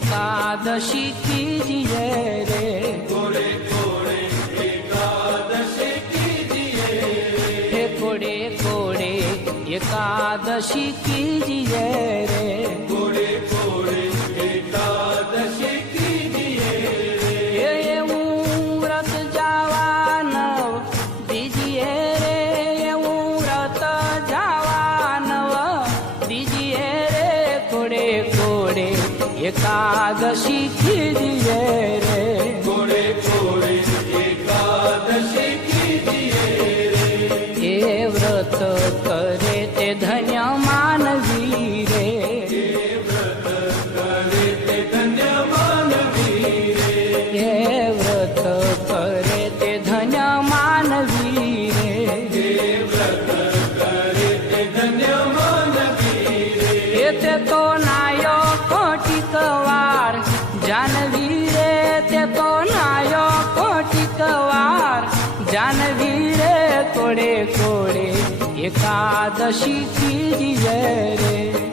एकादशी कीजिए रे, कोड़े कोड़े एकादशी कीजिए, हे कोड़े कोड़े एकादशी कीजिए रे, कोड़े कोड़े एकादशी कीजिए, એવું વ્રત જવાનવ દીજીએ રે, એવું વ્રત જવાનવ દીજીએ રે, કોડે કોડે એકાદશી कीजिए रे, कोड़े कोड़े एकादशी कीजिए, એ વ્રત કરે તે ધન્ય માનવી રે, व्रत करे ते धन्य मानवी रे, એ વ્રત કરે તે ધન્ય માનવી રે, व्रत करे ते धन्य मानवी रे, એ તે તો નાયો કોટિક વાર જાનવી રે, તે તો નાયો કોટિક વાર જાનવી રે, કોડે કોડે એકાદશી कीजिए रे।